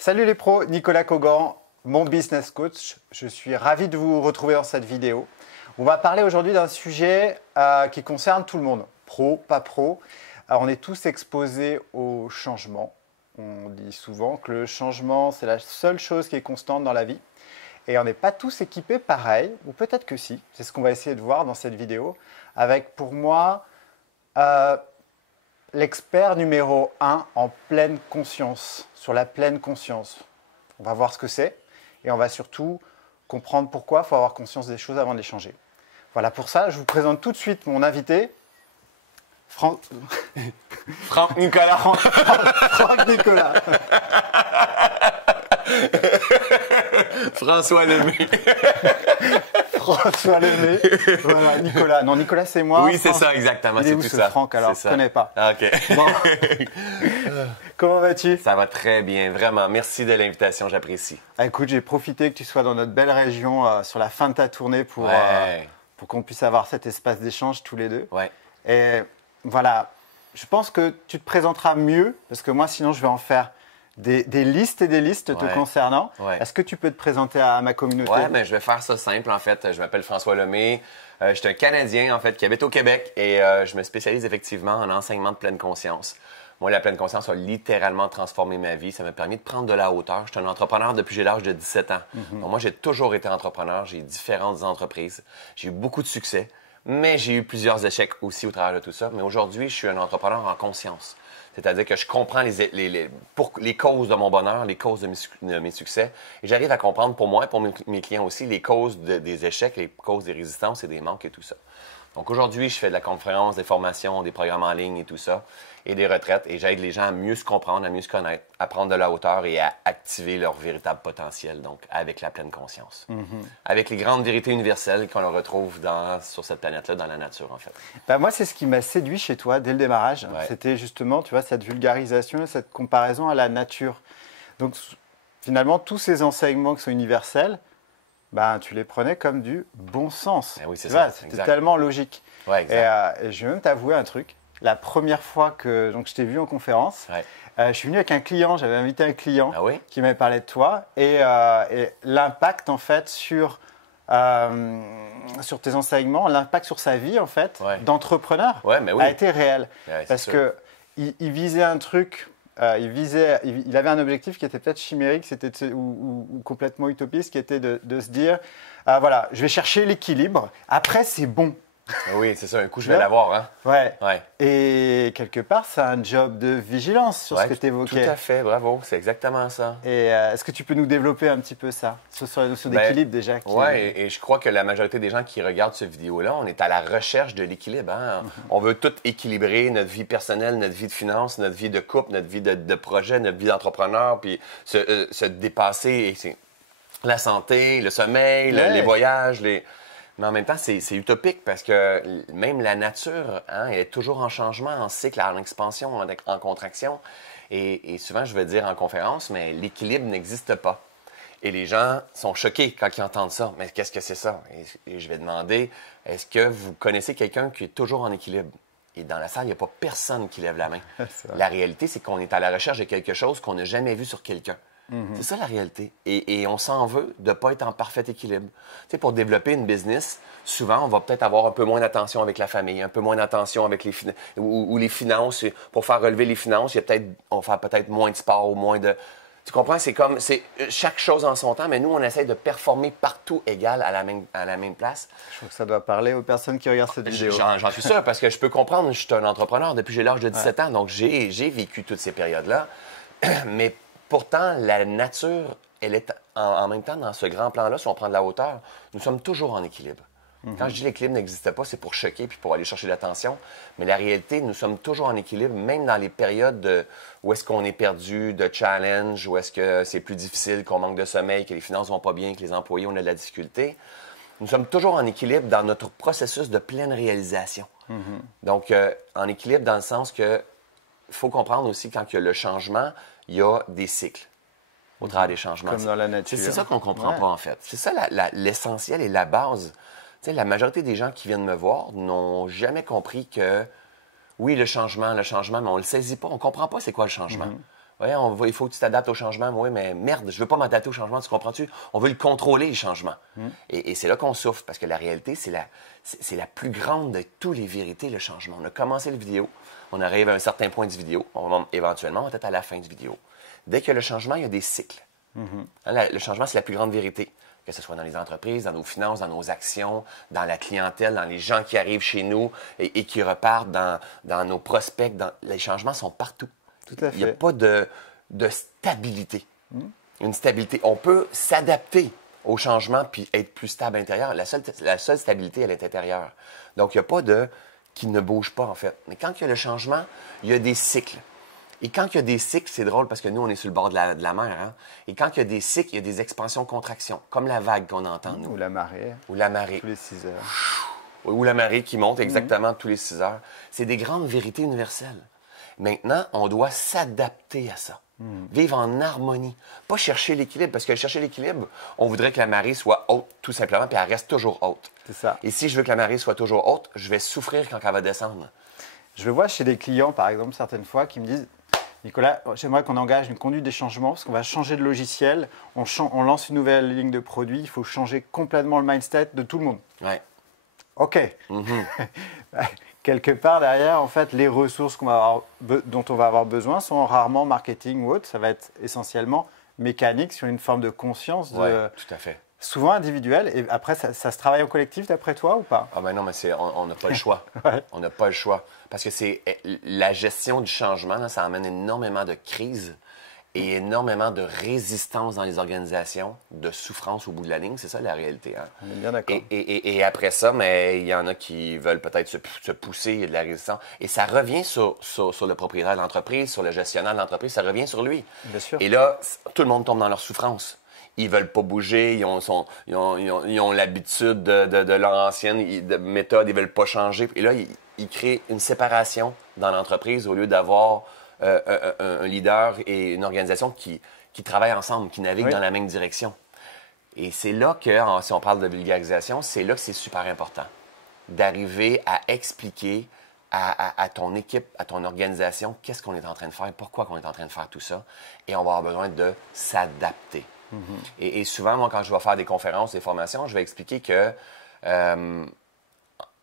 Salut les pros, Nicolas Cogan, mon business coach. Je suis ravi de vous retrouver dans cette vidéo. On va parler aujourd'hui d'un sujet qui concerne tout le monde, pro, pas pro. Alors, on est tous exposés au changement. On dit souvent que le changement, c'est la seule chose qui est constante dans la vie. Et on n'est pas tous équipés pareil, ou peut-être que si. C'est ce qu'on va essayer de voir dans cette vidéo. Avec pour moi, l'expert numéro 1 en pleine conscience, sur la pleine conscience. On va voir ce que c'est et on va surtout comprendre pourquoi il faut avoir conscience des choses avant de les changer. Voilà, pour ça, je vous présente tout de suite mon invité, Franck Nicolas. Franck Nicolas. François Lemay. François Lemay. Voilà, Nicolas. Non, Nicolas, c'est moi. Oui, c'est ça, exactement. Il est C'est où tout ce ça. Franck, alors? Je ne connais pas. Ah, OK. Bon. Comment vas-tu? Ça va très bien, vraiment. Merci de l'invitation, j'apprécie. Ah, écoute, j'ai profité que tu sois dans notre belle région sur la fin de ta tournée pour qu'on puisse avoir cet espace d'échange tous les deux. Ouais. Et voilà, je pense que tu te présenteras mieux, parce que moi, sinon, je vais en faire des listes et des listes te concernant. Ouais. Est-ce que tu peux te présenter à ma communauté? Oui, mais je vais faire ça simple, en fait. Je m'appelle François Lemay. Je suis un Canadien, en fait, qui habite au Québec et je me spécialise effectivement en enseignement de pleine conscience. Moi, la pleine conscience a littéralement transformé ma vie. Ça m'a permis de prendre de la hauteur. Je suis un entrepreneur depuis j'ai l'âge de 17 ans. Donc, moi, j'ai toujours été entrepreneur. J'ai différentes entreprises. J'ai eu beaucoup de succès, mais j'ai eu plusieurs échecs aussi au travers de tout ça. Mais aujourd'hui, je suis un entrepreneur en conscience. C'est-à-dire que je comprends les causes de mon bonheur, les causes de mes succès. Et j'arrive à comprendre pour moi et pour mes clients aussi les causes des échecs, les causes des résistances et des manques et tout ça. Donc aujourd'hui, je fais de la conférence, des formations, des programmes en ligne et tout ça, et des retraites. Et j'aide les gens à mieux se comprendre, à mieux se connaître, à prendre de la hauteur et à activer leur véritable potentiel, donc avec la pleine conscience. Avec les grandes vérités universelles qu'on retrouve sur cette planète-là, dans la nature en fait. Ben moi, c'est ce qui m'a séduit chez toi dès le démarrage. Ouais. C'était justement, tu vois, cette vulgarisation, cette comparaison à la nature. Donc finalement, tous ces enseignements qui sont universels, ben, tu les prenais comme du bon sens. Ben oui, c'est tu ça. vois, c'était tellement logique. Ouais, exact. Et je vais même t'avouer un truc. La première fois que je t'ai vu en conférence, je suis venu avec un client, j'avais invité un client qui m'avait parlé de toi et l'impact en fait sur tes enseignements, l'impact sur sa vie en fait d'entrepreneur a été réel. Parce qu'il visait un truc. Il avait un objectif qui était peut-être chimérique ou complètement utopiste, qui était de se dire voilà, je vais chercher l'équilibre, après c'est bon. Oui, c'est ça, un coup je vais l'avoir. Hein? Ouais. Et quelque part, c'est un job de vigilance sur ce que tu évoquais. Tout à fait, bravo, c'est exactement ça. Et est-ce que tu peux nous développer un petit peu ça, sur la notion d'équilibre déjà? Oui, et je crois que la majorité des gens qui regardent cette vidéo-là, on est à la recherche de l'équilibre. Hein? On veut tout équilibrer, notre vie personnelle, notre vie de finance, notre vie de couple, notre vie de projet, notre vie d'entrepreneur, puis se dépasser. C'est la santé, le sommeil, les voyages, Mais en même temps, c'est utopique parce que même la nature elle est toujours en changement, en cycle, en expansion, en contraction. Et souvent, je vais dire en conférence, mais l'équilibre n'existe pas. Et les gens sont choqués quand ils entendent ça. Mais qu'est-ce que c'est ça? Et je vais demander, est-ce que vous connaissez quelqu'un qui est toujours en équilibre? Et dans la salle, il n'y a pas personne qui lève la main. La réalité, c'est qu'on est à la recherche de quelque chose qu'on n'a jamais vu sur quelqu'un. C'est ça la réalité. Et on s'en veut de ne pas être en parfait équilibre. Tu sais, pour développer une business, souvent, on va peut-être avoir un peu moins d'attention avec la famille, un peu moins d'attention avec les finances. Pour faire relever les finances, on va faire peut-être moins de sport ou moins de... Tu comprends? C'est chaque chose en son temps, mais nous, on essaie de performer partout égal à la même place. Je trouve que ça doit parler aux personnes qui regardent cette vidéo. J'en suis sûr, parce que je peux comprendre, je suis un entrepreneur depuis j'ai l'âge de 17 ans, donc j'ai vécu toutes ces périodes-là. Mais pourtant, la nature, elle est en même temps dans ce grand plan-là, si on prend de la hauteur, nous sommes toujours en équilibre. Quand je dis l'équilibre n'existe pas, c'est pour choquer puis pour aller chercher l'attention. Mais la réalité, nous sommes toujours en équilibre, même dans les périodes où est-ce qu'on est perdu, de challenge, où est-ce que c'est plus difficile, qu'on manque de sommeil, que les finances vont pas bien, que les employés ont de la difficulté. Nous sommes toujours en équilibre dans notre processus de pleine réalisation. Donc, en équilibre dans le sens que il faut comprendre aussi quand il y a le changement, il y a des cycles au travers des changements. Comme dans la nature. C'est ça qu'on ne comprend pas, en fait. C'est ça l'essentiel et la base. Tu sais, la majorité des gens qui viennent me voir n'ont jamais compris que, oui, le changement, mais on ne le saisit pas. On ne comprend pas c'est quoi le changement. Ouais, il faut que tu t'adaptes au changement. Oui, mais merde, je veux pas m'adapter au changement, tu comprends-tu? On veut le contrôler, le changement. Et c'est là qu'on souffre, parce que la réalité, c'est la plus grande de toutes les vérités, le changement. On a commencé la vidéo, on arrive à un certain point de vidéo, éventuellement, on va être à la fin de vidéo. Dès qu'il y a le changement, il y a des cycles. Le changement, c'est la plus grande vérité. Que ce soit dans les entreprises, dans nos finances, dans nos actions, dans la clientèle, dans les gens qui arrivent chez nous et qui repartent dans nos prospects. Les changements sont partout. Tout à fait. Il n'y a pas de stabilité. Une stabilité. On peut s'adapter au changement puis être plus stable à l'intérieur. La seule stabilité, elle est intérieure. Donc, il n'y a pas de qui ne bouge pas, en fait. Mais quand il y a le changement, il y a des cycles. Et quand il y a des cycles, c'est drôle parce que nous, on est sur le bord de la mer. Hein? Et quand il y a des cycles, il y a des expansions-contractions, comme la vague qu'on entend, nous. Ou la marée. Ou la marée. Tous les 6 heures. Ou la marée qui monte exactement tous les 6 heures. C'est des grandes vérités universelles. Maintenant, on doit s'adapter à ça. Vivre en harmonie. Pas chercher l'équilibre, parce que chercher l'équilibre, on voudrait que la marée soit haute, tout simplement, puis elle reste toujours haute. C'est ça. Et si je veux que la marée soit toujours haute, je vais souffrir quand elle va descendre. Je le vois chez des clients, par exemple, certaines fois, qui me disent « Nicolas, j'aimerais qu'on engage une conduite des changements parce qu'on va changer de logiciel, on lance une nouvelle ligne de produit, il faut changer complètement le mindset de tout le monde. Ouais. » OK. Quelque part derrière, en fait, les ressources dont on va avoir besoin sont rarement marketing ou autre. Ça va être essentiellement mécanique sur une forme de conscience, tout à fait. Souvent individuelle. Et après, ça se travaille en collectif d'après toi ou pas? Ah ben non, mais on n'a pas le choix. Ouais. On n'a pas le choix. Parce que c'est la gestion du changement, là, ça amène énormément de crises et énormément de résistance dans les organisations, de souffrance au bout de la ligne. C'est ça la réalité. Hein? On est bien d'accord. Et après ça, mais il y en a qui veulent peut-être se pousser, il y a de la résistance. Et ça revient sur le propriétaire de l'entreprise, sur le gestionnaire de l'entreprise, ça revient sur lui. Bien sûr. Et là, tout le monde tombe dans leur souffrance. Ils veulent pas bouger, ils ont l'habitude de leur ancienne méthode, ils veulent pas changer. Et là, ils créent une séparation dans l'entreprise au lieu d'avoir un leader et une organisation qui travaillent ensemble, qui naviguent dans la même direction. Et c'est là que, si on parle de vulgarisation, c'est là que c'est super important d'arriver à expliquer à ton équipe, à ton organisation, qu'est-ce qu'on est en train de faire, pourquoi on est en train de faire tout ça. Et on va avoir besoin de s'adapter. Et souvent, moi, quand je vais faire des conférences, des formations, je vais expliquer que,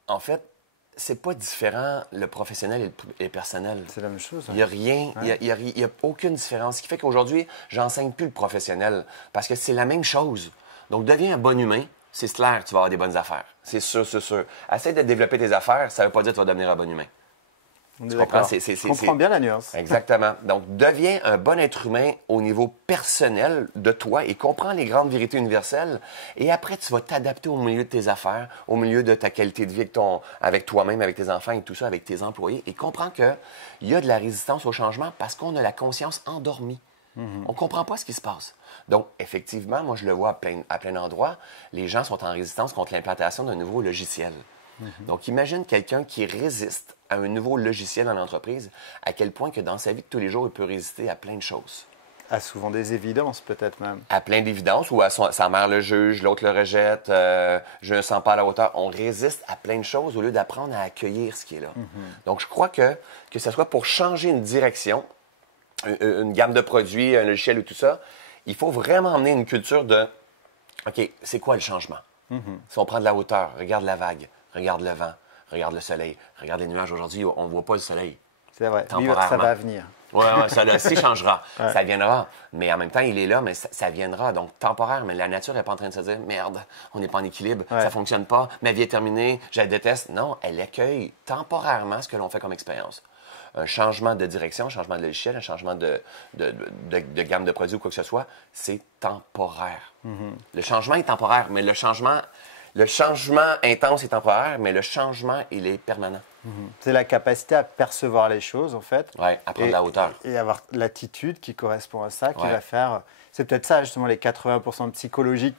en fait, c'est pas différent le professionnel et le personnel. C'est la même chose. Il n'y a rien, il y a aucune différence. Ce qui fait qu'aujourd'hui, j'enseigne plus le professionnel parce que c'est la même chose. Donc, deviens un bon humain, c'est clair que tu vas avoir des bonnes affaires. C'est sûr, c'est sûr. Essaye de développer tes affaires, ça ne veut pas dire que tu vas devenir un bon humain. Tu comprends? Je comprends bien la nuance. Exactement. Donc, deviens un bon être humain au niveau personnel de toi et comprends les grandes vérités universelles. Et après, tu vas t'adapter au milieu de tes affaires, au milieu de ta qualité de vie avec toi-même, avec tes enfants et tout ça, avec tes employés. Et comprends qu'il y a de la résistance au changement parce qu'on a la conscience endormie. On ne comprend pas ce qui se passe. Donc, effectivement, moi, je le vois à plein d'endroits, les gens sont en résistance contre l'implantation d'un nouveau logiciel. Donc, imagine quelqu'un qui résiste à un nouveau logiciel dans l'entreprise, à quel point que dans sa vie de tous les jours, il peut résister à plein de choses. À souvent des évidences, peut-être même. À plein d'évidences, ou à sa mère le juge, l'autre le rejette, je ne sens pas à la hauteur. On résiste à plein de choses au lieu d'apprendre à accueillir ce qui est là. Donc, je crois que ce soit pour changer une direction, une gamme de produits, un logiciel ou tout ça, il faut vraiment emmener une culture de OK, c'est quoi le changement? Si on prend de la hauteur, regarde la vague, regarde le vent, regarde le soleil, regarde les nuages. Aujourd'hui, on ne voit pas le soleil. C'est vrai, temporairement. ça va venir. Oui, ça aussi changera. Ça viendra. Mais en même temps, il est là, mais ça viendra. Donc, temporaire. Mais la nature n'est pas en train de se dire « Merde, on n'est pas en équilibre, ça ne fonctionne pas, ma vie est terminée, je la déteste. » Non, elle accueille temporairement ce que l'on fait comme expérience. Un changement de direction, un changement de logiciel, un changement de gamme de produits ou quoi que ce soit, c'est temporaire. Le changement est temporaire, mais le changement intense est temporaire, mais le changement, il est permanent. C'est la capacité à percevoir les choses, en fait. Oui, à prendre la hauteur. Et avoir l'attitude qui correspond à ça, qui va faire... C'est peut-être ça, justement, les 80% psychologiques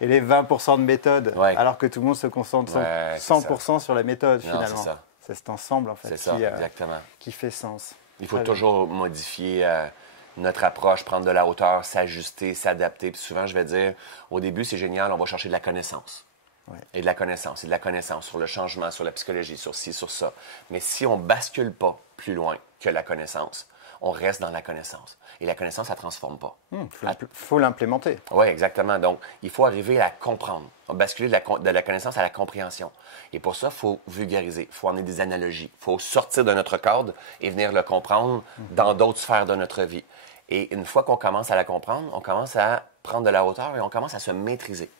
et les 20% de méthode, alors que tout le monde se concentre 100% sur la méthode, finalement. C'est ça. C'est cet ensemble, en fait, qui fait sens. Il faut toujours modifier notre approche, prendre de la hauteur, s'ajuster, s'adapter. Puis souvent, je vais dire, au début, c'est génial, on va chercher de la connaissance. Et de la connaissance, sur le changement, sur la psychologie, sur ci, sur ça. Mais si on ne bascule pas plus loin que la connaissance, on reste dans la connaissance. Et la connaissance, ça ne transforme pas. Faut l'implémenter. Oui, exactement. Donc, il faut arriver à comprendre. On va basculer de la connaissance à la compréhension. Et pour ça, il faut vulgariser, il faut amener des analogies, il faut sortir de notre cadre et venir le comprendre dans d'autres sphères de notre vie. Et une fois qu'on commence à la comprendre, on commence à prendre de la hauteur et on commence à se maîtriser.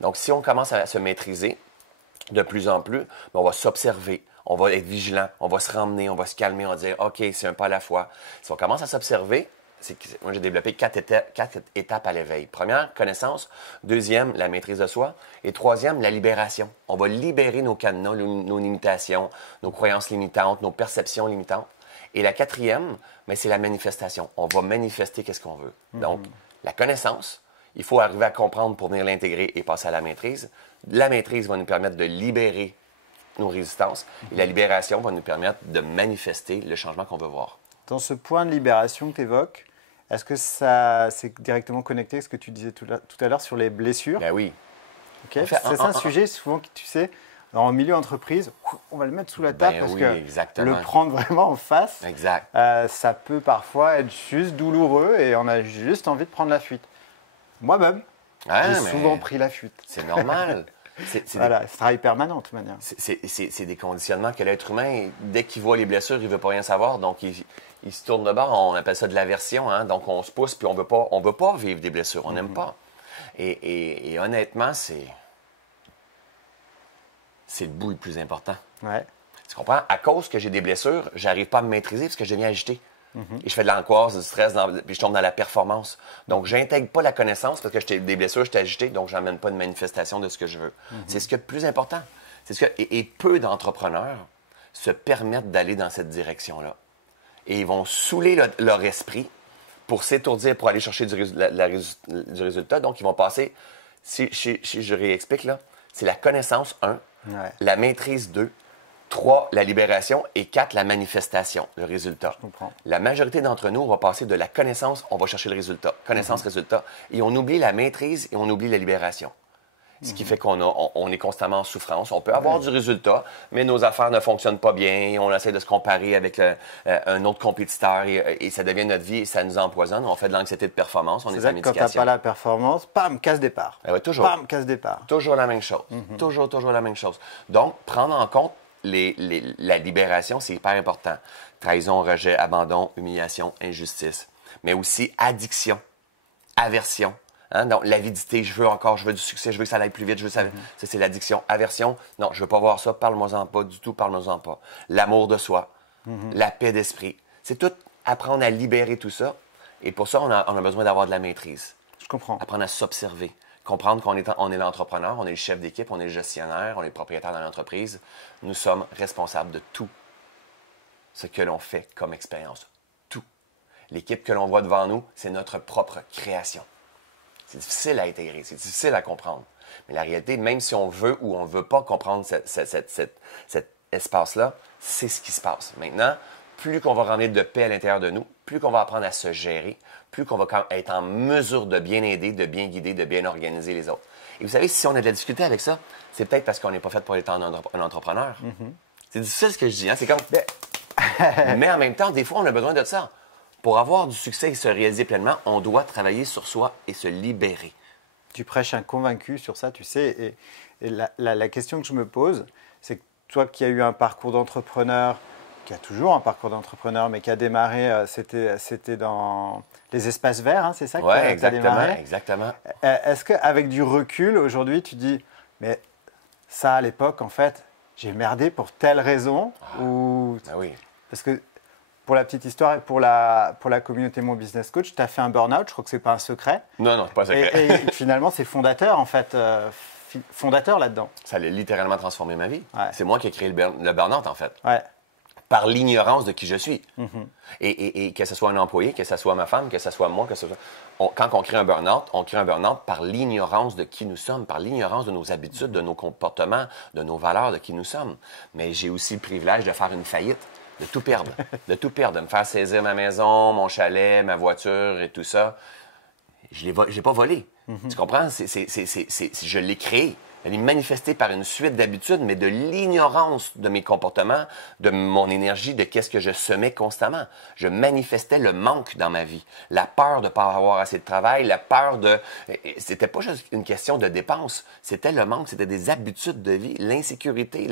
Donc, si on commence à se maîtriser de plus en plus, on va s'observer, on va être vigilant, on va se ramener, on va se calmer, on va dire « OK, c'est un pas à la fois ». Si on commence à s'observer, moi, j'ai développé 4 étapes à l'éveil. Première, connaissance. Deuxième, la maîtrise de soi. Et troisième, la libération. On va libérer nos cadenas, nos limitations, nos croyances limitantes, nos perceptions limitantes. Et la quatrième, c'est la manifestation. On va manifester qu'est-ce qu'on veut. Donc, la connaissance, il faut arriver à comprendre pour venir l'intégrer et passer à la maîtrise. La maîtrise va nous permettre de libérer nos résistances. Et la libération va nous permettre de manifester le changement qu'on veut voir. Dans ce point de libération que tu évoques, est-ce que ça c'est directement connecté à ce que tu disais tout à l'heure sur les blessures? Ben oui. Okay. C'est un sujet souvent que tu sais, dans le milieu entreprise, on va le mettre sous la table parce que exactement. Le prendre vraiment en face, exact. Ça peut parfois être juste douloureux et on a juste envie de prendre la fuite. Moi-même, j'ai souvent pris la fuite. C'est normal. C'est un travail permanent, de toute manière. C'est des conditionnements que l'être humain, dès qu'il voit les blessures, il ne veut pas rien savoir. Donc, il se tourne de bord. On appelle ça de l'aversion. Hein? Donc, on se pousse, puis on veut pas vivre des blessures. On n'aime pas. Et honnêtement, c'est le bout le plus important. Ouais. Tu comprends? À cause que j'ai des blessures, je n'arrive pas à me maîtriser parce que je deviens agité. Et je fais de l'angoisse, du stress, puis je tombe dans la performance. Donc, je n'intègre pas la connaissance parce que j'ai des blessures, je suis agité, donc je n'amène pas de manifestation de ce que je veux. C'est ce qui est le plus important. Et peu d'entrepreneurs se permettent d'aller dans cette direction-là. Et ils vont saouler leur esprit pour s'étourdir, pour aller chercher du résultat. Donc, ils vont passer, si je réexplique, là, c'est la connaissance, 1, la maîtrise, 2, 3, la libération et 4, la manifestation, le résultat. Je comprends. La majorité d'entre nous, on va passer de la connaissance, on va chercher le résultat. Connaissance, résultat. Et on oublie la maîtrise et on oublie la libération. Ce qui fait qu'on est constamment en souffrance. On peut avoir du résultat, mais nos affaires ne fonctionnent pas bien. On essaie de se comparer avec un autre compétiteur et ça devient notre vie et ça nous empoisonne. On fait de l'anxiété de performance, on est en médication. Quand tu n'as pas la performance, pam, casse départ. Toujours. Pam, casse départ. Toujours la même chose. Toujours la même chose. Donc, prendre en compte la libération, c'est hyper important. Trahison, rejet, abandon, humiliation, injustice. Mais aussi addiction, aversion. Hein? Donc, l'avidité, je veux du succès, je veux que ça aille plus vite, ça, c'est l'addiction. Aversion, non, je veux pas voir ça, parle-moi-en pas, du tout, parle-moi-en pas. L'amour de soi, la paix d'esprit. C'est tout apprendre à libérer tout ça. Et pour ça, on a besoin d'avoir de la maîtrise. Je comprends. Apprendre à s'observer. Comprendre qu'on est l'entrepreneur, on est le chef d'équipe, on est le gestionnaire, on est le propriétaire de l'entreprise. Nous sommes responsables de tout ce que l'on fait comme expérience. Tout. L'équipe que l'on voit devant nous, c'est notre propre création. C'est difficile à intégrer, c'est difficile à comprendre. Mais la réalité, même si on veut ou on ne veut pas comprendre cet espace-là, c'est ce qui se passe. Maintenant, plus qu'on va ramener de paix à l'intérieur de nous, plus qu'on va apprendre à se gérer, plus qu'on va être en mesure de bien aider, de bien guider, de bien organiser les autres. Et vous savez, si on a de la difficulté avec ça, c'est peut-être parce qu'on n'est pas fait pour être un entrepreneur. C'est difficile ce que je dis, hein? C'est comme... Mais en même temps, des fois, on a besoin de ça. Pour avoir du succès et se réaliser pleinement, on doit travailler sur soi et se libérer. Tu prêches un convaincu sur ça, tu sais. Et la question que je me pose, c'est que toi qui as eu un parcours d'entrepreneur, qui a toujours un parcours d'entrepreneur, mais qui a démarré, c'était dans les espaces verts, hein, c'est ça que tu as démarré? Exactement. Est-ce qu'avec du recul, aujourd'hui, tu dis, mais ça, à l'époque, en fait, j'ai merdé pour telle raison ou... Ben oui. Parce que, pour la petite histoire et pour la communauté Mon Business Coach, tu as fait un burn-out, je crois que ce n'est pas un secret. Non, c'est pas un secret. Et finalement, c'est fondateur, en fait, fondateur là-dedans. Ça a littéralement transformé ma vie. Ouais. C'est moi qui ai créé le burn-out, en fait. Ouais. Par l'ignorance de qui je suis. Et que ce soit un employé, que ce soit ma femme, que ce soit moi, quand on crée un burn-out par l'ignorance de qui nous sommes, par l'ignorance de nos habitudes, de nos comportements, de nos valeurs, de qui nous sommes. Mais j'ai aussi le privilège de faire une faillite, de tout perdre, de me faire saisir ma maison, mon chalet, ma voiture et tout ça. Je l'ai pas volé. Tu comprends? Je l'ai créé. Elle est manifestée par une suite d'habitudes, mais de l'ignorance de mes comportements, de mon énergie, de qu'est-ce que je semais constamment. Je manifestais le manque dans ma vie, la peur de ne pas avoir assez de travail, la peur de... C'était pas juste une question de dépenses, c'était le manque, c'était des habitudes de vie, l'insécurité,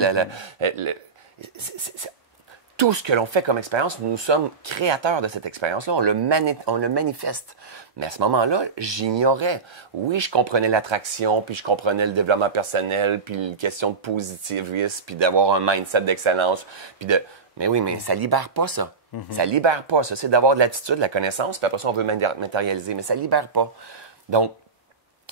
tout ce que l'on fait comme expérience, nous sommes créateurs de cette expérience-là, on le manifeste. Mais à ce moment-là, j'ignorais. Oui, je comprenais l'attraction, puis je comprenais le développement personnel, puis une question de positivisme, puis d'avoir un mindset d'excellence, puis de... Mais oui, mais ça libère pas ça. Ça libère pas ça. C'est d'avoir de l'attitude, de la connaissance, puis après ça, on veut matérialiser, mais ça libère pas. Donc,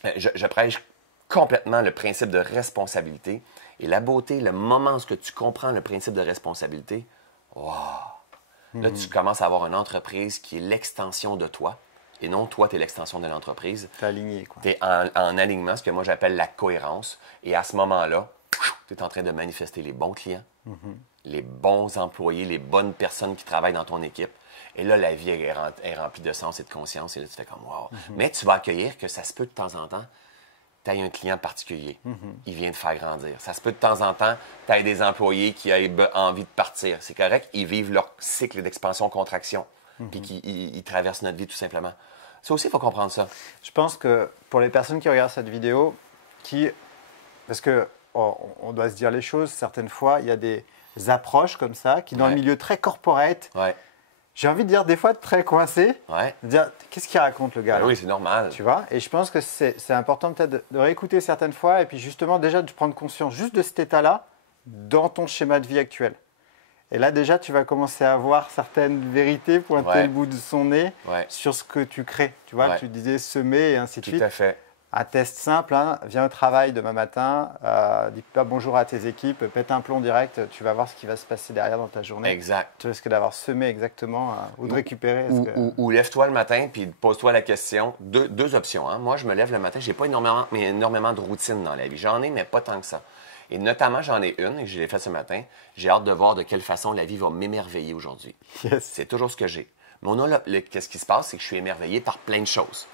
je prêche complètement le principe de responsabilité. Et la beauté, le moment où tu comprends le principe de responsabilité, wow! Là, tu commences à avoir une entreprise qui est l'extension de toi. Et non, toi, tu es l'extension de l'entreprise. Tu es aligné, quoi. Tu es en alignement, ce que moi j'appelle la cohérence. Et à ce moment-là, tu es en train de manifester les bons clients, les bons employés, les bonnes personnes qui travaillent dans ton équipe. Et là, la vie est remplie de sens et de conscience. Et là, tu fais comme wow. Mais tu vas accueillir que ça se peut de temps en temps, tu as un client particulier. Il vient te faire grandir. Ça se peut de temps en temps, tu as des employés qui aient envie de partir. C'est correct, ils vivent leur cycle d'expansion-contraction. Puis qu'ils traversent notre vie tout simplement. Ça aussi, il faut comprendre ça. Je pense que pour les personnes qui regardent cette vidéo, parce que on doit se dire les choses, certaines fois, il y a des approches comme ça, qui dans le milieu très corporate, j'ai envie de dire des fois très coincé, de dire qu'est-ce qu'il raconte le gars là? Oui, c'est normal. Tu vois? Et je pense que c'est important peut-être de réécouter certaines fois et puis justement déjà de prendre conscience juste de cet état-là dans ton schéma de vie actuel. Et là, déjà, tu vas commencer à voir certaines vérités pointer le bout de son nez sur ce que tu crées. Tu vois, tu disais semer et ainsi de suite. Tout à fait. Un test simple, hein, viens au travail demain matin, dis pas bonjour à tes équipes, pète un plomb direct, tu vas voir ce qui va se passer derrière dans ta journée. Exact. Tu risques d'avoir semé exactement ou de récupérer. Ou lève-toi le matin puis pose-toi la question. Deux options. Hein. Moi, je me lève le matin, j'ai pas énormément de routine dans la vie. J'en ai, mais pas tant que ça. Et notamment, j'en ai une, et je l'ai fait ce matin. J'ai hâte de voir de quelle façon la vie va m'émerveiller aujourd'hui. Yes. C'est toujours ce que j'ai. Mais qu'est-ce qui se passe, c'est que je suis émerveillé par plein de choses.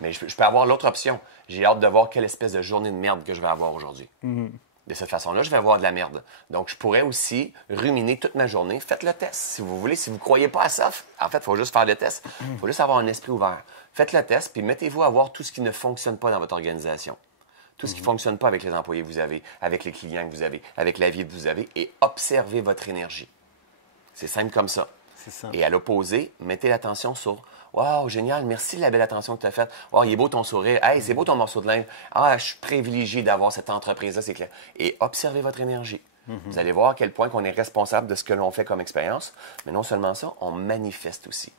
Mais je peux avoir l'autre option. J'ai hâte de voir quelle espèce de journée de merde que je vais avoir aujourd'hui. De cette façon-là, je vais avoir de la merde. Donc, je pourrais aussi ruminer toute ma journée. Faites le test, si vous voulez. Si vous ne croyez pas à ça, en fait, il faut juste faire le test. Il faut juste avoir un esprit ouvert. Faites le test, puis mettez-vous à voir tout ce qui ne fonctionne pas dans votre organisation. Tout ce qui ne fonctionne pas avec les employés que vous avez, avec les clients que vous avez, avec la vie que vous avez, et observez votre énergie. C'est simple comme ça. C'est simple. Et à l'opposé, mettez l'attention sur « Wow, génial, merci de la belle attention que tu as faite. Wow, il est beau ton sourire. Hey, c'est beau ton morceau de linge. Ah, je suis privilégié d'avoir cette entreprise-là, c'est clair. » Et observez votre énergie. Vous allez voir à quel point on est responsable de ce que l'on fait comme expérience. Mais non seulement ça, on manifeste aussi.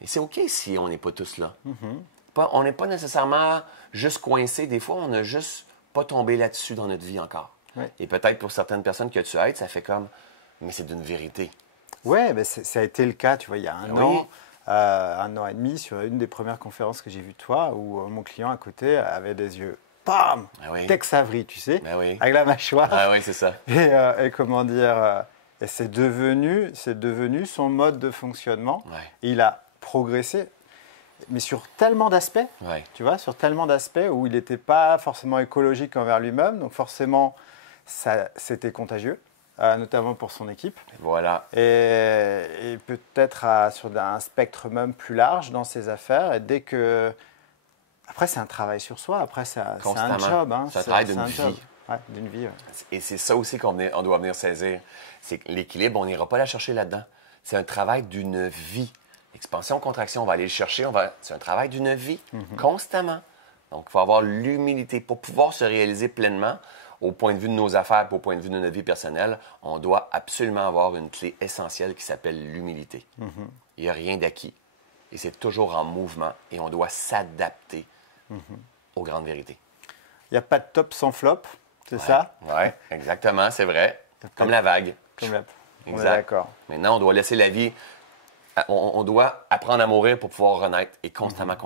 Et c'est OK si on n'est pas tous là. On n'est pas nécessairement juste coincé. Des fois, on n'a juste pas tombé là-dessus dans notre vie encore. Et peut-être pour certaines personnes que tu aides, ça fait comme, mais c'est d'une vérité. Oui, ben ça a été le cas, tu vois, il y a un an et demi, sur une des premières conférences que j'ai vues de toi, où mon client à côté avait des yeux, bam, Tex Avery, tu sais, avec la mâchoire. Ah oui, c'est ça. Et comment dire, et c'est devenu son mode de fonctionnement. Et il a progressé. Mais sur tellement d'aspects, tu vois, sur tellement d'aspects où il n'était pas forcément écologique envers lui-même, donc forcément, c'était contagieux, notamment pour son équipe. Voilà. Et peut-être sur un spectre même plus large dans ses affaires. Et dès que... Après, c'est un travail sur soi. Après, c'est un job. Hein. C'est un travail d'une vie. D'une vie, Et c'est ça aussi qu'on doit venir saisir. C'est que l'équilibre, on n'ira pas la chercher là-dedans. C'est un travail d'une vie. Expansion, contraction, on va aller le chercher. C'est un travail d'une vie, constamment. Donc, il faut avoir l'humilité pour pouvoir se réaliser pleinement au point de vue de nos affaires et au point de vue de notre vie personnelle. On doit absolument avoir une clé essentielle qui s'appelle l'humilité. Il n'y a rien d'acquis. Et c'est toujours en mouvement et on doit s'adapter aux grandes vérités. Il n'y a pas de top sans flop, c'est ça? Oui, exactement, c'est vrai. Comme la vague. Comme la... Exact. On est d'accord. Maintenant, on doit laisser la vie... On doit apprendre à mourir pour pouvoir renaître et constamment.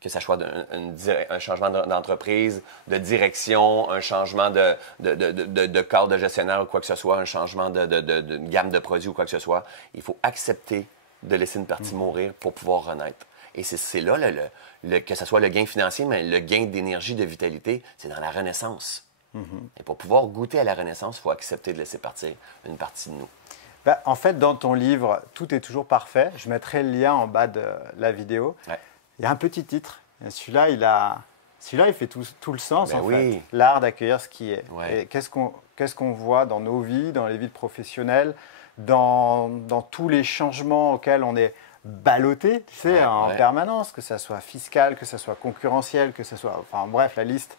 Que ce soit un changement d'entreprise, de direction, un changement de cadre de gestionnaire ou quoi que ce soit, un changement de gamme de produits ou quoi que ce soit. Il faut accepter de laisser une partie mourir pour pouvoir renaître. Et c'est là, que ce soit le gain financier, mais le gain d'énergie, de vitalité, c'est dans la renaissance. Et pour pouvoir goûter à la renaissance, il faut accepter de laisser partir une partie de nous. Ben, en fait, dans ton livre, Tout est toujours parfait, je mettrai le lien en bas de la vidéo. Ouais. Il y a un petit titre. Et celui-là, il fait tout le sens, Ben en oui. fait. L'art d'accueillir ce qui est. Ouais. Et qu'est-ce qu'on voit dans nos vies, dans les vies professionnelles, dans tous les changements auxquels on est ballotté, tu sais, en permanence, que ça soit fiscal, que ça soit concurrentiel, que ça soit... Enfin, bref, la liste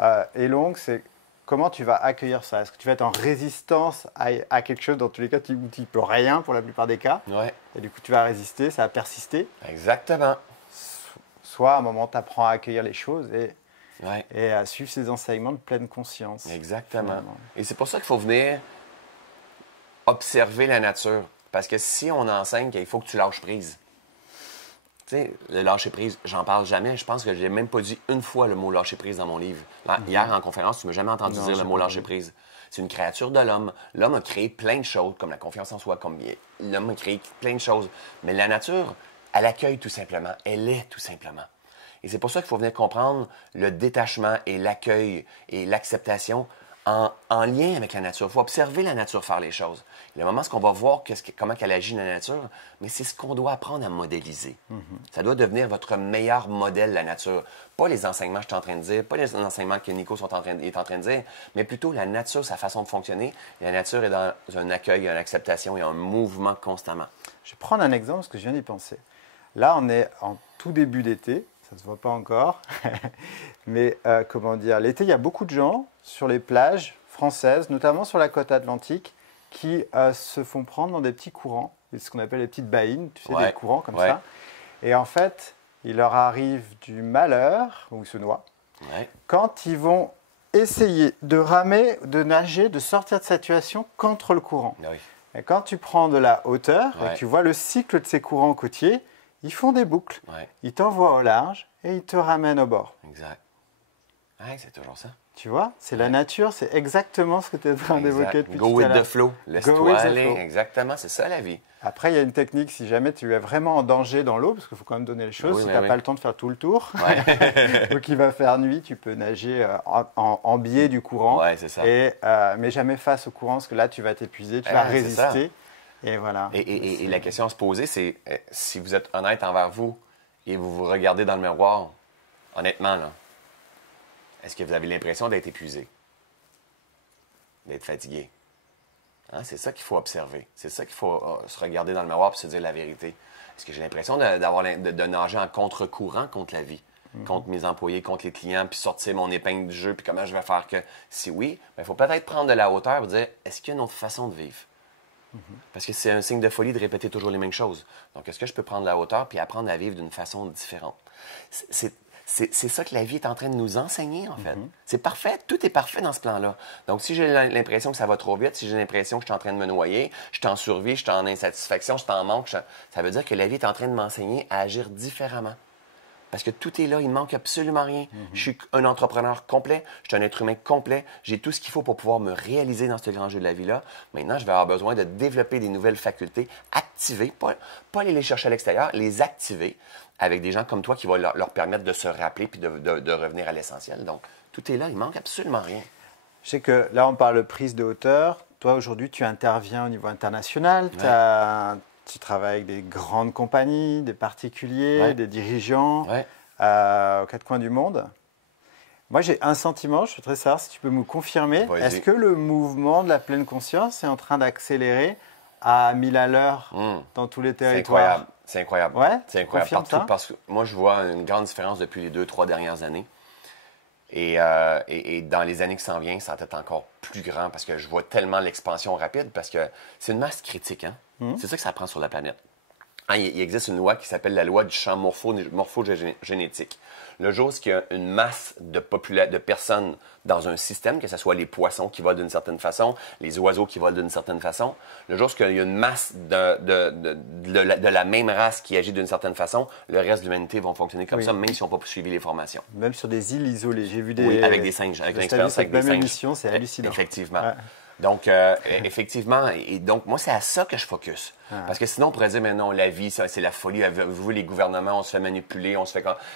est longue. C'est comment tu vas accueillir ça? Est-ce que tu vas être en résistance à quelque chose, dans tous les cas, tu n'y peux rien pour la plupart des cas. Ouais. Et du coup, tu vas résister, ça va persister. Exactement. Soit à un moment, tu apprends à accueillir les choses Ouais. et à suivre ces enseignements de pleine conscience. Exactement. Finalement. Et c'est pour ça qu'il faut venir observer la nature. Parce que si on enseigne qu'il faut que tu lâches prise, tu sais, le lâcher prise, j'en parle jamais. Je pense que j'ai même pas dit une fois le mot lâcher prise dans mon livre. Hier, en conférence, tu m'as jamais entendu dire le mot lâcher prise. C'est une créature de l'homme. L'homme a créé plein de choses, comme la confiance en soi, comme l'homme a créé plein de choses. Mais la nature, elle accueille tout simplement. Elle est tout simplement. Et c'est pour ça qu'il faut venir comprendre le détachement et l'accueil et l'acceptation en lien avec la nature. Il faut observer la nature faire les choses. Le moment où on va voir comment elle agit la nature, mais c'est ce qu'on doit apprendre à modéliser. Ça doit devenir votre meilleur modèle, la nature. Pas les enseignements que je suis en train de dire, pas les enseignements que Nico est en train de dire, mais plutôt la nature, sa façon de fonctionner. La nature est dans un accueil, une acceptation et un mouvement constamment. Je vais prendre un exemple parce que je viens d'y penser. Là, on est en tout début d'été. Ça ne se voit pas encore. Mais comment dire, l'été, il y a beaucoup de gens sur les plages françaises, notamment sur la côte atlantique, qui se font prendre dans des petits courants, ce qu'on appelle les petites baïnes, tu sais, des courants comme ça. Et en fait, il leur arrive du malheur, ou ils se noient, quand ils vont essayer de ramer, de nager, de sortir de cette situation contre le courant. Et quand tu prends de la hauteur et que tu vois le cycle de ces courants côtiers, ils font des boucles. Ils t'envoient au large et ils te ramènent au bord. Exact. C'est toujours ça. Tu vois, c'est la nature, c'est exactement ce que tu es en train d'évoquer depuis tout à l'heure. Go with the flow. Laisse-toi aller. Exactement, c'est ça la vie. Après, il y a une technique, si jamais tu es vraiment en danger dans l'eau, parce qu'il faut quand même donner les choses, si tu n'as pas le temps de faire tout le tour, ou qu'il va faire nuit, tu peux nager en biais du courant, c'est ça. Mais jamais face au courant, parce que là, tu vas t'épuiser, tu vas résister. Et voilà. Et la question à se poser, c'est si vous êtes honnête envers vous et vous vous regardez dans le miroir, honnêtement, là, est-ce que vous avez l'impression d'être épuisé, d'être fatigué? C'est ça qu'il faut observer. C'est ça qu'il faut se regarder dans le miroir et se dire la vérité. Est-ce que j'ai l'impression de nager en contre-courant contre la vie, contre mes employés, contre les clients, puis sortir mon épingle du jeu, puis comment je vais faire que... Si oui, il faut peut-être prendre de la hauteur et dire, est-ce qu'il y a une autre façon de vivre? Parce que c'est un signe de folie de répéter toujours les mêmes choses. Donc, est-ce que je peux prendre la hauteur puis apprendre à vivre d'une façon différente? C'est ça que la vie est en train de nous enseigner, en fait. C'est parfait. Tout est parfait dans ce plan-là. Donc, si j'ai l'impression que ça va trop vite, si j'ai l'impression que je suis en train de me noyer, je suis en survie, je suis en insatisfaction, je suis en manque, ça veut dire que la vie est en train de m'enseigner à agir différemment. Parce que tout est là, il ne manque absolument rien. Je suis un entrepreneur complet, je suis un être humain complet, j'ai tout ce qu'il faut pour pouvoir me réaliser dans ce grand jeu de la vie-là. Maintenant, je vais avoir besoin de développer des nouvelles facultés, activer, pas aller les chercher à l'extérieur, les activer avec des gens comme toi qui vont leur permettre de se rappeler puis de revenir à l'essentiel. Donc, tout est là, il ne manque absolument rien. Je sais que là, on parle de prise de hauteur. Toi, aujourd'hui, tu interviens au niveau international. Tu travailles avec des grandes compagnies, des particuliers, des dirigeants aux quatre coins du monde. Moi, j'ai un sentiment, je voudrais savoir si tu peux me confirmer. Est-ce que le mouvement de la pleine conscience est en train d'accélérer à 1000 à l'heure dans tous les territoires? C'est incroyable. C'est incroyable partout parce que moi, je vois une grande différence depuis les 2-3 dernières années. Et dans les années qui s'en viennent, ça va être encore plus grand parce que je vois tellement l'expansion rapide parce que c'est une masse critique. C'est ça que ça prend sur la planète. Il existe une loi qui s'appelle la loi du champ morphogénétique. Le jour où il y a une masse de personnes dans un système, que ce soit les poissons qui volent d'une certaine façon, les oiseaux qui volent d'une certaine façon, le jour où il y a une masse de la même race qui agit d'une certaine façon, le reste de l'humanité vont fonctionner comme ça, même s'ils n'ont pas suivi les formations. Même sur des îles isolées. J'ai vu des... Oui, avec des singes, avec l'expérience avec des singes. Émission, c'est hallucinant. Effectivement. Donc, effectivement, et donc moi, c'est à ça que je focus. Parce que sinon, on pourrait dire, mais non, la vie, c'est la folie. Vous, les gouvernements, on se fait manipuler,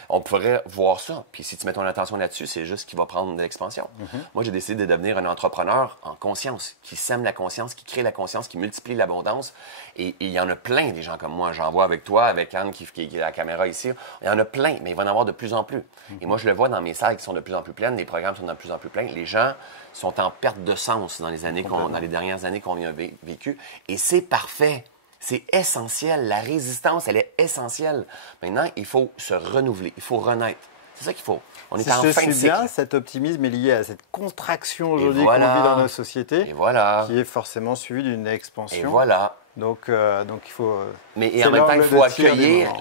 on pourrait voir ça. Puis si tu mets ton attention là-dessus, c'est juste qu'il va prendre de l'expansion. Moi, j'ai décidé de devenir un entrepreneur en conscience, qui sème la conscience, qui crée la conscience, qui multiplie l'abondance. Et il y en a plein, des gens comme moi. J'en vois avec toi, avec Anne, qui a la caméra ici. Il y en a plein, mais il va en avoir de plus en plus. Et moi, je le vois dans mes salles qui sont de plus en plus pleines, les programmes sont de plus en plus pleins. Les gens sont en perte de sens dans les dernières années qu'on a vécues. Et c'est parfait. C'est essentiel. La résistance, elle est essentielle. Maintenant, il faut se renouveler. Il faut renaître. C'est ça qu'il faut. On est en fin de cycle. Bien, cet optimisme est lié à cette contraction aujourd'hui voilà. qu'on vit dans nos sociétés, et voilà. qui est forcément suivie d'une expansion. Et voilà. Donc il faut... Mais en même temps, il faut accueillir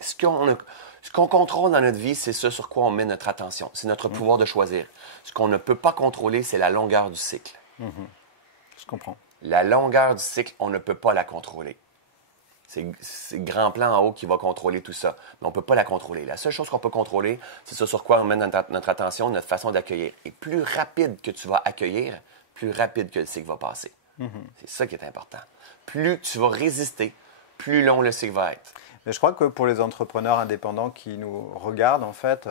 ce qu'on contrôle dans notre vie, c'est ce sur quoi on met notre attention. C'est notre pouvoir de choisir. Ce qu'on ne peut pas contrôler, c'est la longueur du cycle. Je comprends. La longueur du cycle, on ne peut pas la contrôler. C'est le grand plan en haut qui va contrôler tout ça. Mais on ne peut pas la contrôler. La seule chose qu'on peut contrôler, c'est ce sur quoi on met notre attention, notre façon d'accueillir. Et plus rapide que tu vas accueillir, plus rapide que le cycle va passer. C'est ça qui est important. Plus tu vas résister, plus long le cycle va être. Mais je crois que pour les entrepreneurs indépendants qui nous regardent, en fait,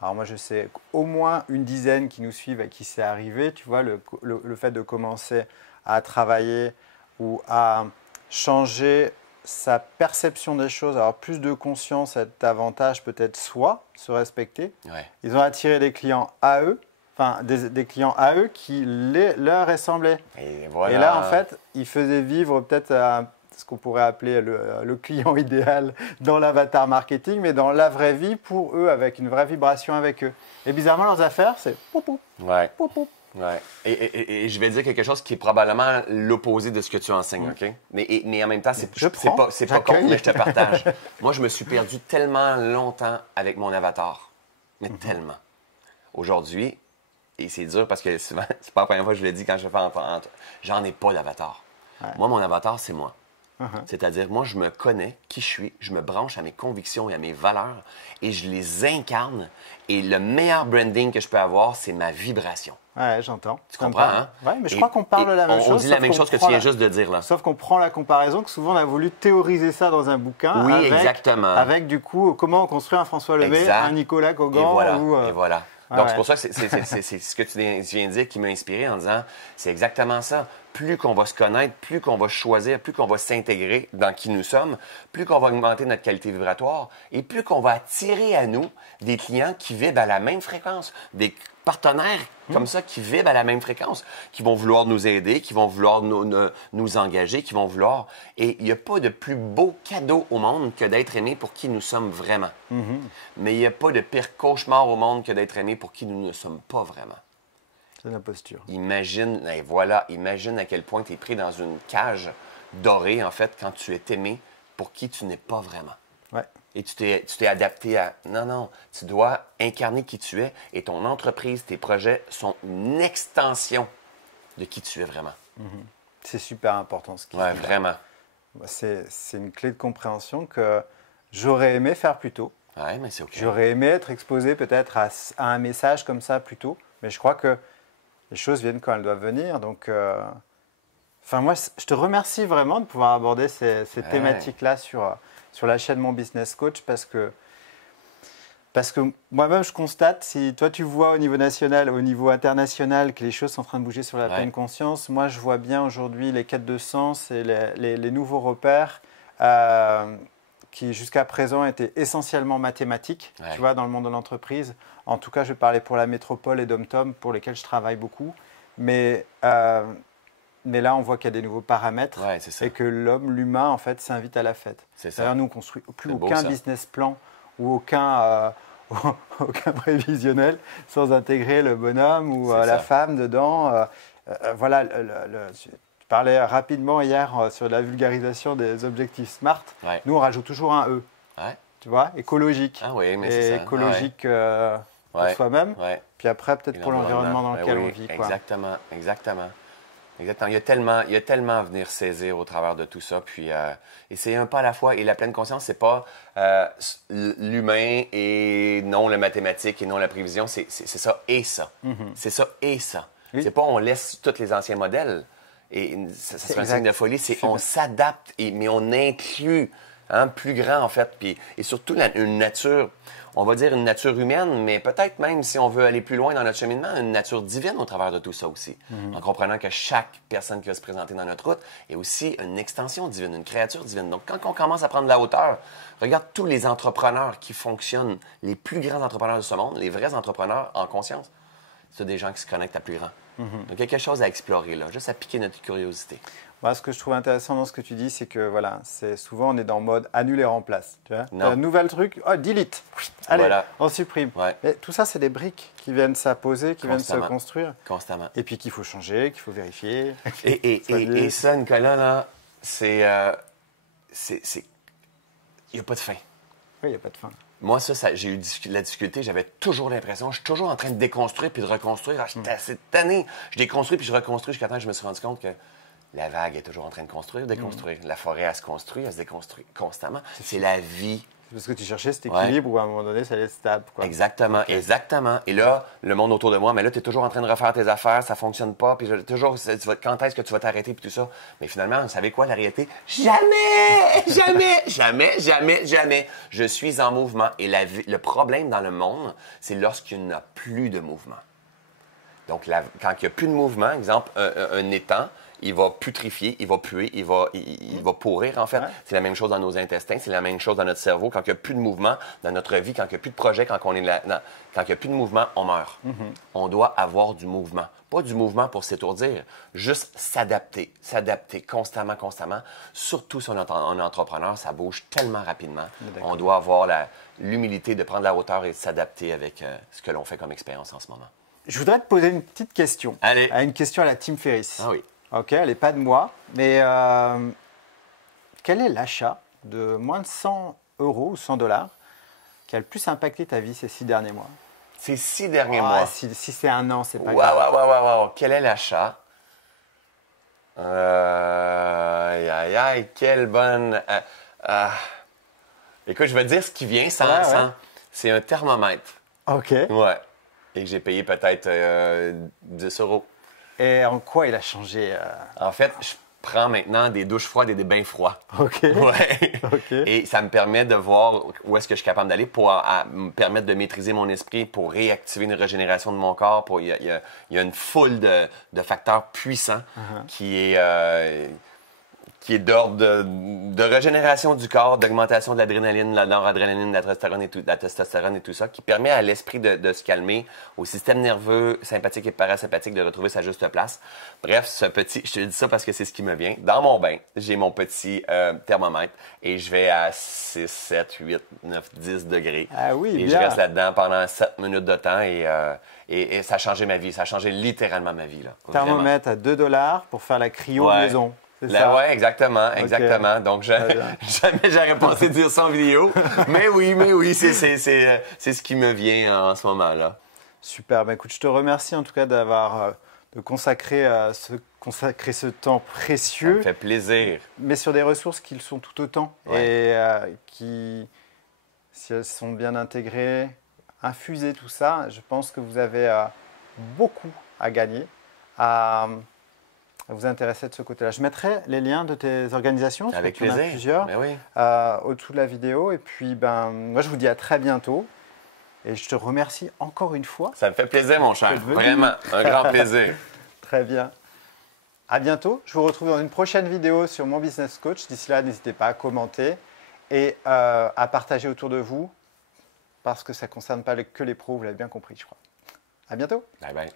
alors moi je sais au moins une dizaine qui nous suivent à qui c'est arrivé, tu vois, le fait de commencer à travailler ou à changer sa perception des choses, avoir plus de conscience, être davantage peut-être soi, se respecter. Ouais. Ils ont attiré des clients à eux, enfin des clients à eux qui leur ressemblaient. Et voilà. Et là, en fait, ils faisaient vivre peut-être ce qu'on pourrait appeler le client idéal dans l'avatar marketing, mais dans la vraie vie pour eux, avec une vraie vibration avec eux. Et bizarrement, leurs affaires, c'est pou pou, ouais. pou pou. Ouais. Et je vais dire quelque chose qui est probablement l'opposé de ce que tu enseignes, OK? Mais en même temps, c'est pas con, mais je te partage. Moi, je me suis perdu tellement longtemps avec mon avatar. Mais tellement. Aujourd'hui, et c'est dur parce que souvent, c'est pas la première fois que je le dis quand je fais j'en ai pas d'avatar. Ouais. Moi, mon avatar, c'est moi. C'est-à-dire, moi, je me connais, qui je suis, je me branche à mes convictions et à mes valeurs et je les incarne. Et le meilleur branding que je peux avoir, c'est ma vibration. Ouais, j'entends. Tu comprends, hein? Oui, mais je crois qu'on parle de la même chose. On dit la même chose que tu viens juste de dire, là. Sauf qu'on prend la comparaison, que souvent on a voulu théoriser ça dans un bouquin. Oui, exactement. Avec, du coup, comment on construit un François Lemay, un Nicolas Caugan. Et voilà. Donc, c'est pour ça que c'est ce que tu viens de dire qui m'a inspiré en disant, c'est exactement ça. Plus qu'on va se connaître, plus qu'on va choisir, plus qu'on va s'intégrer dans qui nous sommes, plus qu'on va augmenter notre qualité vibratoire et plus qu'on va attirer à nous des clients qui vibrent à la même fréquence, des partenaires comme ça qui vibrent à la même fréquence, qui vont vouloir nous aider, qui vont vouloir nous engager, qui vont vouloir... Et il n'y a pas de plus beau cadeau au monde que d'être aimé pour qui nous sommes vraiment. Mais il n'y a pas de pire cauchemar au monde que d'être aimé pour qui nous ne sommes pas vraiment. C'est la posture. Imagine, et voilà, imagine à quel point tu es pris dans une cage dorée, en fait, quand tu es aimé pour qui tu n'es pas vraiment. Ouais. Et tu t'es adapté à... Non, tu dois incarner qui tu es et ton entreprise, tes projets sont une extension de qui tu es vraiment. C'est super important ce qui Ouais, vraiment. C'est une clé de compréhension que j'aurais aimé faire plus tôt. Ouais, mais c'est OK. J'aurais aimé être exposé peut-être à un message comme ça plus tôt, mais je crois que les choses viennent quand elles doivent venir. Donc, moi, je te remercie vraiment de pouvoir aborder ces thématiques-là sur la chaîne Mon Business Coach parce que moi-même, je constate, si toi, tu vois au niveau national, au niveau international, que les choses sont en train de bouger sur la pleine conscience, moi, je vois bien aujourd'hui les quêtes de sens et les nouveaux repères qui, jusqu'à présent, étaient essentiellement mathématiques, tu vois, dans le monde de l'entreprise. En tout cas, je vais parler pour la métropole et Dom-Tom, pour lesquels je travaille beaucoup. Mais là, on voit qu'il y a des nouveaux paramètres et que l'humain, en fait, s'invite à la fête. D'ailleurs, nous, on ne construit plus aucun business plan ou aucun prévisionnel sans intégrer le bonhomme ou la femme dedans. Voilà, tu parlais rapidement hier sur la vulgarisation des objectifs SMART. Nous, on rajoute toujours un E. Tu vois, écologique. Ah oui, mais c'est ça. Écologique pour soi-même. Puis après, peut-être pour l'environnement dans lequel on vit. Quoi. Exactement. Il y a tellement à venir saisir au travers de tout ça. Puis, et c'est un pas à la fois. Et la pleine conscience, c'est pas l'humain et non le mathématique et non la prévision. C'est ça et ça. C'est ça et ça. Oui. C'est pas on laisse tous les anciens modèles. Et ça serait un signe de folie, c'est on s'adapte, mais on inclut, plus grand en fait. Puis, et surtout une nature, on va dire une nature humaine, mais peut-être même si on veut aller plus loin dans notre cheminement, une nature divine au travers de tout ça aussi. En comprenant que chaque personne qui va se présenter dans notre route est aussi une extension divine, une créature divine. Donc quand on commence à prendre de la hauteur, regarde tous les entrepreneurs qui fonctionnent, les plus grands entrepreneurs de ce monde, les vrais entrepreneurs en conscience, c'est des gens qui se connectent à plus grand. Donc, il y a quelque chose à explorer, là, juste à piquer notre curiosité. Moi, ce que je trouve intéressant dans ce que tu dis, c'est que voilà, c'est souvent on est dans le mode annule et remplace. Tu vois, un nouvel truc, delete. Allez, voilà. On supprime. Ouais. Mais tout ça, c'est des briques qui viennent s'apposer, qui viennent se construire. Constamment. Et puis qu'il faut changer, qu'il faut vérifier. Et ça, Nicolas, là, c'est. Il n'y a pas de fin. Oui, il n'y a pas de fin. Moi, j'ai eu la difficulté. J'avais toujours l'impression, je suis toujours en train de déconstruire puis de reconstruire. J'étais assez tanné. Je déconstruis puis je reconstruis jusqu'à temps que je me suis rendu compte que la vague est toujours en train de construire, déconstruire. La forêt, elle se construit, elle se déconstruit constamment. C'est la vie. C'est parce que tu cherchais cet équilibre où à un moment donné, ça allait être stable. Quoi. Exactement, exactement. Et là, le monde autour de moi, mais là, tu es toujours en train de refaire tes affaires, ça fonctionne pas, puis toujours, quand est-ce que tu vas t'arrêter, puis tout ça. Mais finalement, vous savez quoi, la réalité? Jamais! Jamais! Jamais, jamais, jamais. Je suis en mouvement. Et le problème dans le monde, c'est lorsqu'il n'y a plus de mouvement. Donc, quand il n'y a plus de mouvement, exemple, un étang, il va putrifier, il va puer, il va pourrir, en fait. Ouais. C'est la même chose dans nos intestins, c'est la même chose dans notre cerveau. Quand il n'y a plus de mouvement dans notre vie, quand il n'y a plus de projet, quand il n'y a plus de mouvement, on meurt. On doit avoir du mouvement. Pas du mouvement pour s'étourdir, juste s'adapter constamment. Surtout si on est un entrepreneur, ça bouge tellement rapidement. On doit avoir l'humilité de prendre la hauteur et de s'adapter avec ce que l'on fait comme expérience en ce moment. Je voudrais te poser une petite question. Allez. Une question à la Tim Ferriss. Ah oui. Ok, elle n'est pas de moi, mais quel est l'achat de moins de 100 € ou 100 $ qui a le plus impacté ta vie ces 6 derniers mois? Ces 6 derniers mois? Si c'est un an, c'est pas grave. Wow. Quel est l'achat? Quelle bonne... Écoute, je vais te dire ce qui vient sans... C'est un thermomètre. OK. Ouais. Et que j'ai payé peut-être 10 €. Et en quoi il a changé? En fait, je prends maintenant des douches froides et des bains froids. OK. Ouais. OK. Et ça me permet de voir où est-ce que je suis capable d'aller pour me permettre de maîtriser mon esprit, pour réactiver une régénération de mon corps. Il y a une foule de facteurs puissants qui est d'ordre de régénération du corps, d'augmentation de l'adrénaline, de la noradrénaline, de la testostérone et tout ça, qui permet à l'esprit de se calmer, au système nerveux sympathique et parasympathique de retrouver sa juste place. Bref, je te dis ça parce que c'est ce qui me vient. Dans mon bain, j'ai mon petit thermomètre et je vais à 6, 7, 8, 9, 10 degrés. Ah oui, et bien. je reste là-dedans pendant 7 minutes de temps et ça a changé ma vie. Ça a changé littéralement ma vie. Là, thermomètre à 2 $ pour faire la cryo maison. Oui, exactement. Okay. Donc, jamais j'aurais pensé dire ça en vidéo. mais oui, c'est ce qui me vient en ce moment-là. Super. Ben, écoute, je te remercie en tout cas de consacrer ce temps précieux. Ça me fait plaisir. Mais sur des ressources qui le sont tout autant. Ouais. Et qui, si elles sont bien intégrées, infusées, tout ça, je pense que vous avez beaucoup à gagner, à vous intéresser de ce côté-là. Je mettrai les liens de tes organisations, avec plaisir. Il y en a plusieurs, au-dessous de la vidéo. Et puis, moi, je vous dis à très bientôt. Et je te remercie encore une fois. Ça me fait plaisir, mon cher. Vraiment, un grand plaisir. Très bien. À bientôt. Je vous retrouve dans une prochaine vidéo sur Mon Business Coach. D'ici là, n'hésitez pas à commenter et à partager autour de vous parce que ça ne concerne pas que les pros, vous l'avez bien compris, je crois. À bientôt. Bye bye.